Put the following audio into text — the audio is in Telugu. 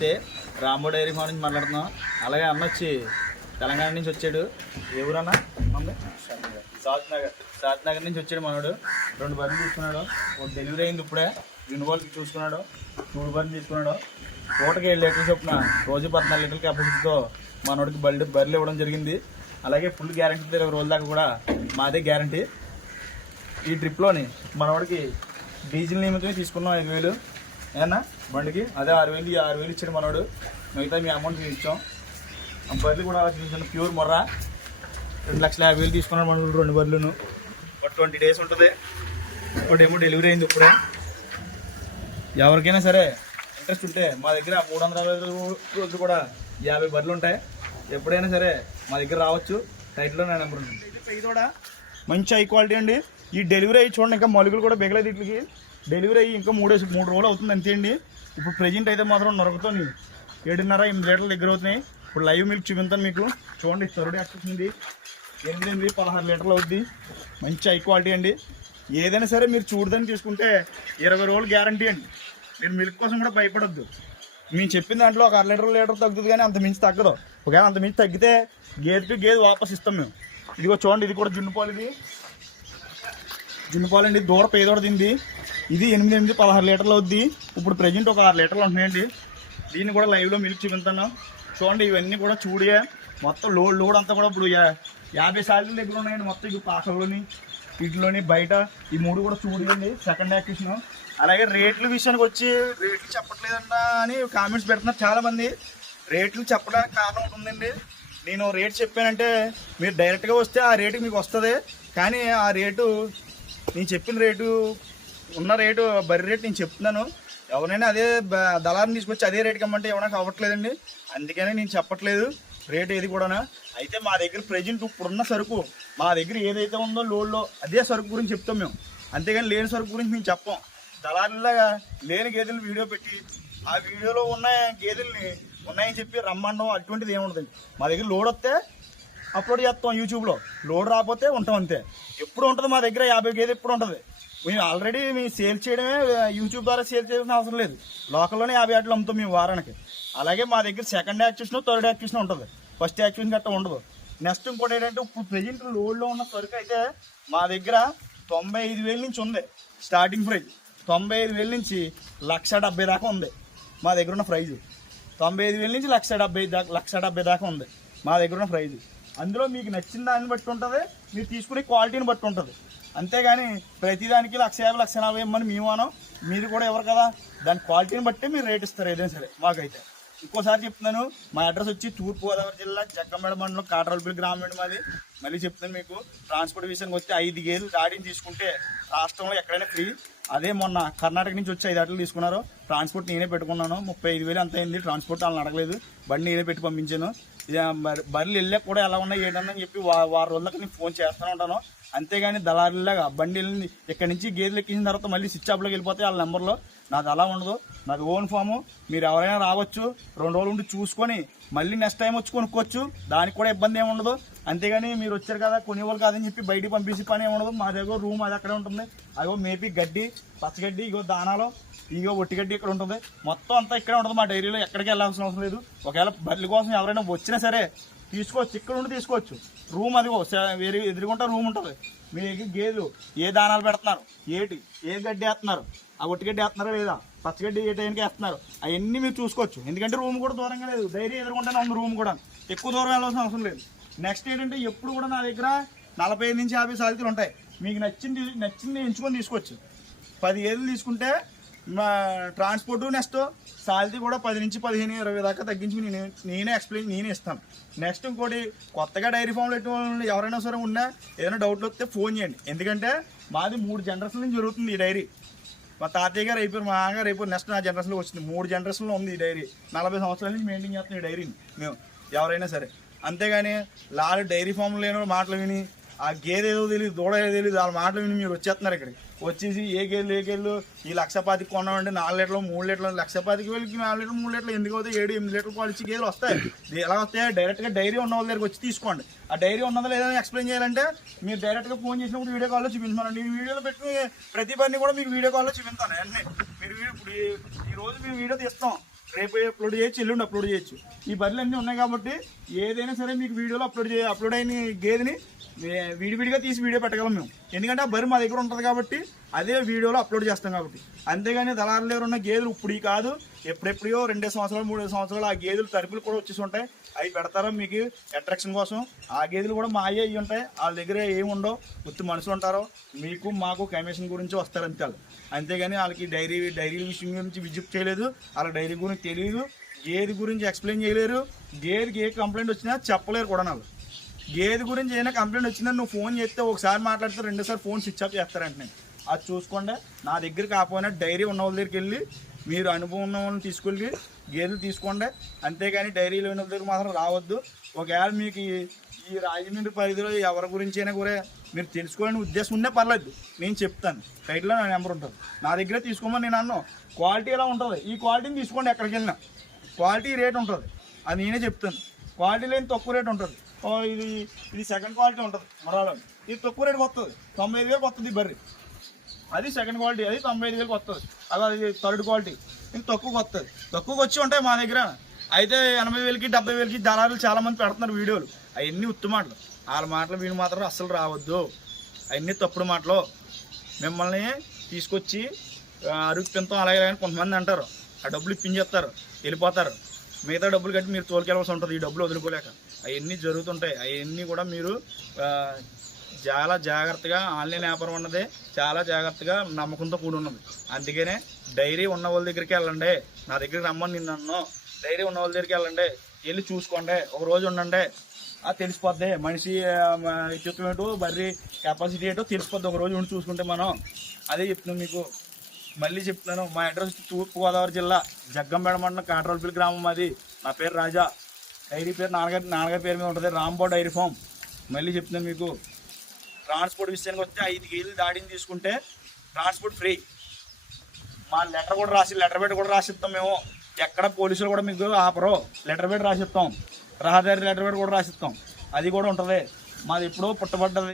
నమస్తే. రాంబో డైరీ ఫామ్ నుంచి మాట్లాడుతున్నాం. అలాగే అన్న వచ్చి తెలంగాణ నుంచి వచ్చాడు. ఏ ఊరన్నా? సాత్ నగర్ నుంచి వచ్చాడు మనోడు. 2 బర్రెలు తీసుకున్నాడు. ఒక డెలివరీ అయింది ఇప్పుడే. యూనివర్సిటీ చూసుకున్నాడు. 2 బర్రెలు తీసుకున్నాడు. పూటకి 7 లీటర్లు చొప్పున రోజు 14 లీటర్ల కెపాసిటీతో మనోడికి బర్రెలు ఇవ్వడం జరిగింది. అలాగే ఫుల్ గ్యారంటీ 20 రోజుల దాకా కూడా మాదే గ్యారంటీ. ఈ ట్రిప్లోని మనోడికి డీజిల్ నిమిత్తమే తీసుకున్నాం 5,000 ఏనా బండికి. అదే 6,000 6,000 ఇచ్చాడు మనోడు. మిగతా మీ అమౌంట్ మేము ఇచ్చాం. బర్రెలు కూడా చూసాను ప్యూర్ మొర్రా. 2,50,000 తీసుకున్నాడు మనోడు. 2 బర్రెలను ఒక 20 డేస్ ఉంటుంది. ఒకటేమో డెలివరీ అయింది ఇప్పుడే. ఎవరికైనా సరే ఇంట్రెస్ట్ ఉంటే మా దగ్గర 360 రోజులు కూడా 50 బర్రెలు ఉంటాయి. ఎప్పుడైనా సరే మా దగ్గర రావచ్చు. టైట్లో నా నెంబర్ ఉంటుంది. ఇది కూడా మంచి హై క్వాలిటీ అండి. ఈ డెలివరీ అయ్యి చూడండి, ఇంకా మలుగులు కూడా బిగలేదు. వీటికి డెలివరీ అయ్యి ఇంకా 3 రోజులు అవుతుంది అంతే అండి. ఇప్పుడు ప్రజెంట్ అయితే మాత్రం నొరకతో 7.5-8 లీటర్ల దగ్గర అవుతున్నాయి. ఇప్పుడు లైవ్ మిల్క్ చూపించాను మీకు. చూడండి, థర్డ్ యాక్సెస్ ఉంది. 8-16 లీటర్లు అవుద్ది. మంచి హై క్వాలిటీ అండి. ఏదైనా సరే మీరు చూడదని తీసుకుంటే 20 రోజులు గ్యారంటీ అండి. మీరు మిల్క్ కోసం కూడా భయపడొద్దు. మేము చెప్పిన దాంట్లో ఒక 1/2 లీటర్ తగ్గుతుంది, కానీ అంత మించి తగ్గదు. ఒకవేళ అంత మించి తగ్గితే గేదె వాపస్ ఇస్తాం మేము. ఇదిగో చూడండి, ఇది కూడా జున్నుపాలు. ఇది జున్నుపాలు అండి. దూడ పేదోడ తింది. ఇది 8-16 లీటర్లు అవుద్ది. ఇప్పుడు ప్రజెంట్ ఒక 6 లీటర్లు ఉంటున్నాయండి. దీన్ని కూడా లైవ్లో మిల్క్ చూపించాను. చూడండి, ఇవన్నీ కూడా చూడే మొత్తం లోడ్ అంతా కూడా ఇప్పుడు 50 సార్లు దగ్గర ఉన్నాయండి. మొత్తం ఇవి పాకల్లోని వీటిలోని బయట ఈ 3 కూడా చూడండి. Second activation. అలాగే రేట్ల విషయానికి వచ్చి రేట్లు చెప్పట్లేదంట అని కామెంట్స్ పెడుతున్నారు చాలామంది. రేట్లు చెప్పడానికి కారణం ఉంటుందండి. నేను రేట్ చెప్పానంటే మీరు డైరెక్ట్గా వస్తే ఆ రేటుకి మీకు వస్తుంది. కానీ ఆ రేటు నేను చెప్పిన రేటు ఉన్న రేటు బర్రె రేటు నేను చెప్తున్నాను. ఎవరైనా అదే దళారిని తీసుకొచ్చి అదే రేటుకి ఇమ్మంటే ఎవరైనా అవ్వట్లేదండి. అందుకని నేను చెప్పట్లేదు రేటు ఏది కూడా. అయితే మా దగ్గర ప్రజెంట్ ఇప్పుడున్న సరుకు మా దగ్గర ఏదైతే ఉందో లోడ్లో అదే సరుకు గురించి చెప్తాం మేము. అంతేగాని లేని సరుకు గురించి మేము చెప్పాం. దళారులాగా లేని గేదెలు వీడియో పెట్టి ఆ వీడియోలో ఉన్న గేదెల్ని ఉన్నాయని చెప్పి రమ్మండం అటువంటిది ఏముండదండి. మా దగ్గర లోడ్ వస్తే అప్లోడ్ చేస్తాం యూట్యూబ్లో. లోడ్ రాకపోతే ఉంటాం అంతే. ఎప్పుడు ఉంటుంది మా దగ్గర 50 గేదె ఎప్పుడు ఉంటుంది. మేము ఆల్రెడీ మేము సేల్ చేయడమే యూట్యూబ్ ద్వారా సేల్ చేయాల్సిన అవసరం లేదు. లోకల్లోనే 50 ఆటలు అమ్ముతాం మేము వారానికి. అలాగే మా దగ్గర సెకండ్ యాక్టివేషన్, థర్డ్ యాక్టివేషన్ ఉంటుంది. ఫస్ట్ యాక్టివేషన్ గట్రా ఉండదు. నెక్స్ట్ ఇంకోటి ఏంటంటే ఇప్పుడు ప్రజెంట్ లోడ్లో ఉన్న సరుకు అయితే మా దగ్గర 95,000 నుంచి ఉంది స్టార్టింగ్ ప్రైజ్. 95,000 నుంచి 1,70,000 దాకా ఉంది మా దగ్గర ఉన్న ప్రైజు. 95,000 నుంచి 1,70,000 దాకా ఉంది మా దగ్గర ఉన్న ప్రైజు. అందులో మీకు నచ్చిన దాన్ని బట్టి ఉంటుంది, మీరు తీసుకునే క్వాలిటీని బట్టి ఉంటుంది. అంతేగాని ప్రతిదానికి 1,50,000 1,40,000 ఇమ్మని మేము అనం. మీరు కూడా ఎవరు కదా, దాని క్వాలిటీని బట్టి మీరు రేట్ ఇస్తారు ఏదైనా సరే మాకైతే. ఇంకోసారి చెప్తున్నాను, మా అడ్రస్ వచ్చి తూర్పుగోదావరి జిల్లా జగ్గంపేట మండలం కాట్రాలపల్లి గ్రామం మాది. మళ్ళీ చెప్తాను మీకు, ట్రాన్స్పోర్ట్ విషయానికి వస్తే 5 గేదెలు దాడిని తీసుకుంటే రాష్ట్రంలో ఎక్కడైనా ఫ్రీ. అదే మొన్న కర్ణాటక నుంచి వచ్చి 5 ఆటలు తీసుకున్నారు. ట్రాన్స్పోర్ట్ నేనే పెట్టుకున్నాను. 35,000 అంత అయింది. ట్రాన్స్పోర్ట్ వాళ్ళని అడగలేదు, బండి నేనే పెట్టి పంపించాను. బర్రెలు వెళ్ళాక కూడా ఎలా ఉన్నాయి ఏంటని చెప్పి వారం రోజులకి నేను ఫోన్ చేస్తూనే ఉంటాను. అంతేగాని దళారులాగా బండి ఇక్కడి నుంచి గేదెలు ఎక్కించిన తర్వాత మళ్ళీ స్విచ్ ఆఫ్లోకి వెళ్ళిపోతే వాళ్ళ నెంబర్లో. నాది అలా ఉండదు. నాది ఓన్ ఫాము. మీరు ఎవరైనా రావచ్చు, 2 రోజులు ఉండి చూసుకొని మళ్ళీ నెక్స్ట్ టైం వచ్చి కొనుక్కోవచ్చు. దానికి కూడా ఇబ్బంది ఏమి ఉండదు. అంతేగాని మీరు వచ్చారు కదా కొనేవాళ్ళు కాదని చెప్పి బయటికి పంపించి పని ఏమి ఉండదు. మా దగ్గర రూమ్ అది అక్కడే ఉంటుంది. అదిగో మేపి గడ్డి, పచ్చగడ్డి, ఇగో దానాలు, ఇగో ఒట్టిగడ్డి ఇక్కడ ఉంటుంది. మొత్తం అంతా ఇక్కడే ఉంటుంది మా డైరీలో. ఎక్కడికి వెళ్ళాల్సిన అవసరం లేదు. ఒకవేళ బర్రెల కోసం ఎవరైనా వచ్చినా సరే తీసుకోవచ్చు, ఇక్కడ ఉండి తీసుకోవచ్చు. రూమ్ అదిగో వేరే ఎదురుగుంటా రూమ్ ఉంటుంది. మీ దగ్గర గేదెలు ఏ దానాలు పెడుతున్నారు, ఏ గడ్డి వేస్తున్నారు, ఆ ఒట్టిగడ్డి వేస్తున్నారా లేదా, పచ్చగడ్డి ఏ టైంకి వేస్తున్నారు, అవన్నీ మీరు చూసుకోవచ్చు. ఎందుకంటే రూమ్ కూడా దూరంగా లేదు, డైరీ ఎదురుకుంటేనే ఉంది రూమ్ కూడా. ఎక్కువ దూరం వెళ్ళాల్సిన అవసరం లేదు. నెక్స్ట్ ఏంటంటే ఎప్పుడు కూడా నా దగ్గర 45 నుంచి 50 సాలితీలు ఉంటాయి. మీకు నచ్చింది ఎంచుకొని తీసుకోవచ్చు. 10 గేదెలు తీసుకుంటే మా ట్రాన్స్పోర్టు నెక్స్ట్ సాలిటీ కూడా 10 నుంచి 15, 20 దాకా తగ్గించి నేనే ఇస్తాను. నెక్స్ట్ ఇంకోటి, కొత్తగా డైరీ ఫామ్లో ఎటువంటి ఎవరైనా సరే ఉన్నా ఏదైనా డౌట్లు వస్తే ఫోన్ చేయండి. ఎందుకంటే మాది 3 జనరేషన్ల నుంచి జరుగుతుంది ఈ డైరీ. మా తాతయ్య గారు అయిపోయారు, మా నాన్నగారు అయిపోయారు, నెక్స్ట్ నా జనరేషన్లో వచ్చింది. 3 జనరేషన్లో ఉంది ఈ డైరీ. 40 సంవత్సరాల నుంచి మెయింటైన్ చేస్తున్నాం ఈ డైరీని మేము ఎవరైనా సరే. అంతేగాని డైరీ ఫామ్లో లేని మాటలు విని ఆ గేదె ఏదో తెలియదు, దూడ ఏదో తెలియదు, వాళ్ళ మాటలు విని మీరు వచ్చేస్తున్నారు ఇక్కడికి. వచ్చేసి ఏ గేదెలు ఈ 1,10,000 కొన్నామంటే 4 లీటర్లు 3 లీటర్లు, 1,10,000 4 లీటర్లు 3 లీటర్లు ఎందుకు అవుతాయి? 7-8 లీటర్లు క్వాలిటీ గేదెలు వస్తాయి. ఎలా వస్తాయి? డైరెక్ట్గా డైరీ ఉన్న వాళ్ళ దగ్గరికి వచ్చి తీసుకోండి. ఆ డైరీ ఉన్నదో లేదని ఎక్స్ప్లెయిన్ చేయాలంటే మీరు డైరెక్ట్గా ఫోన్ చేసినప్పుడు వీడియో కాల్లో చూపించమనండి. ఈ వీడియోలో పెట్టుకుని ప్రతి పని కూడా మీకు వీడియో కాల్లో చూపిస్తాను. అన్నీ మీరు ఇప్పుడు ఈ రోజు మేము వీడియో తీస్తాం, రేపు అప్లోడ్ చేయొచ్చు, ఎల్లుండి అప్లోడ్ చేయొచ్చు. ఈ బర్రెలు అన్నీ ఉన్నాయి కాబట్టి ఏదైనా సరే మీకు వీడియోలో అప్లోడ్ అయిన గేదెని విడివిడిగా తీసి వీడియో పెట్టగలం మేము. ఎందుకంటే ఆ బర్రె మా దగ్గర ఉంటుంది కాబట్టి అదే వీడియోలో అప్లోడ్ చేస్తాం కాబట్టి. అంతేగాని దళారులు ఎవరు ఉన్న గేదెలు ఇప్పుడు కాదు, ఎప్పుడెప్పుడో 2 సంవత్సరాలు 3 సంవత్సరాలు ఆ గేదెలు తరుపులు కూడా వచ్చేసి ఉంటాయి. అవి పెడతారా మీకు అట్రాక్షన్ కోసం. ఆ గేదెలు కూడా మా అయ్యి ఉంటాయి, వాళ్ళ దగ్గర ఏమి ఉండవు. గుర్తు మనుషులు ఉంటారో మీకు మాకు కమిషన్ గురించి వస్తారు అంతే. అంతేగాని వాళ్ళకి డైరీ విషయం గురించి విజిట్ చేయలేదు, వాళ్ళకి డైరీ గురించి తెలియదు, గేదె గురించి ఎక్స్ప్లెయిన్ చేయలేరు, గేదెకి ఏ కంప్లైంట్ వచ్చినా చెప్పలేరు కూడా. నాకు గేదె గురించి ఏదైనా కంప్లైంట్ వచ్చినా నువ్వు ఫోన్ చేస్తే ఒకసారి మాట్లాడితే 2సార్లు ఫోన్ స్విచ్ ఆఫ్ చేస్తారంటే అది చూసుకోండి. నా దగ్గర కాకపోయినా డైరీ ఉన్న వాళ్ళ దగ్గరికి వెళ్ళి మీరు అనుభవం ఉన్న వాళ్ళని తీసుకెళ్ళి గేదెలు తీసుకోండి. అంతేగాని డైరీ లేని వాళ్ళ దగ్గర మాత్రం రావద్దు. ఒకవేళ మీకు ఈ రాజమండ్రి పరిధిలో ఎవరి గురించి అయినా కూడా మీరు తెలుసుకోవాలని ఉద్దేశం ఉండే పర్లేదు, నేను చెప్తాను. సైట్లో నా నెంబర్ ఉంటుంది, నా దగ్గర తీసుకోమని నేను అన్నాను. క్వాలిటీ ఎలా ఉంటుంది, ఈ క్వాలిటీని తీసుకోండి. ఎక్కడికి వెళ్ళినా క్వాలిటీ రేట్ ఉంటుంది, అది నేనే చెప్తాను. క్వాలిటీ లేని తక్కువ రేట్ ఉంటుంది. ఇది సెకండ్ క్వాలిటీ ఉంటుంది మరాలో, ఇది తక్కువ రేటుకి వస్తుంది. 95,000 వస్తుంది బర్రె. అది సెకండ్ క్వాలిటీ, అది 95,000 వస్తుంది. అది థర్డ్ క్వాలిటీ, ఇది తక్కువకి వస్తుంది. తక్కువకి వచ్చి ఉంటాయి మా దగ్గర. అయితే 80,000కి 70,000కి దళారులు చాలామంది పెడుతున్నారు వీడియోలు. అవన్నీ ఉత్తు మాటలు, వాళ్ళ మాటలు వీడి మాత్రం అస్సలు రావద్దు. అవన్నీ తప్పుడు మాటలు. మిమ్మల్ని తీసుకొచ్చి అరుగు పెంతం అలాగే కొంతమంది అంటారు, ఆ డబ్బులు ఇప్పించేస్తారు, వెళ్ళిపోతారు. మిగతా డబ్బులు కట్టి మీరు తోలుకెళ్ళవలసి ఉంటుంది ఈ డబ్బులు వదులుకోలేక. అవన్నీ జరుగుతుంటాయి. అవన్నీ కూడా మీరు చాలా జాగ్రత్తగా, ఆన్లైన్ వ్యాపారం అన్నది చాలా జాగ్రత్తగా నమ్మకంతో కూడి ఉన్నది. అందుకనే డైరీ ఉన్న వాళ్ళ దగ్గరికి వెళ్ళండి. నా దగ్గరికి రమ్మని నిన్ను అన్నాను. డైరీ ఉన్న వాళ్ళ దగ్గరికి వెళ్ళండి, వెళ్ళి చూసుకోండి, ఒక రోజు ఉండండి, అది తెలిసిపోద్ది. మనిషి వ్యక్తిత్వం ఏంటో, బర్రీ కెపాసిటీ ఏంటో తెలిసిపోద్ది ఒక రోజు ఉండి చూసుకుంటే మనం. అదే చెప్తున్నాను మీకు, మళ్ళీ చెప్తున్నాను. మా అడ్రస్ తూర్పుగోదావరి జిల్లా జగ్గంపేట మండలం కాట్రోల్పల్లి గ్రామం. అది నా పేరు రాజా. డైరీ పేరు నాన్నగారి పేరు మీద ఉంటుంది, రాంబో డైరీ ఫామ్. మళ్ళీ చెప్తున్నాను మీకు, ట్రాన్స్పోర్ట్ విషయానికి వస్తే 5 కేజీలు దాడిని తీసుకుంటే ట్రాన్స్పోర్ట్ ఫ్రీ. మా లెటర్ పెట్టి కూడా రాసిస్తాం మేము. ఎక్కడ పోలీసులు కూడా మీకు ఆపరు, లెటర్ పెట్టి రాసిస్తాం. రహదారి లెటర్ పెట్టి కూడా రాసిస్తాం, అది కూడా ఉంటుంది. మాది ఎప్పుడో పుట్టబడ్డది.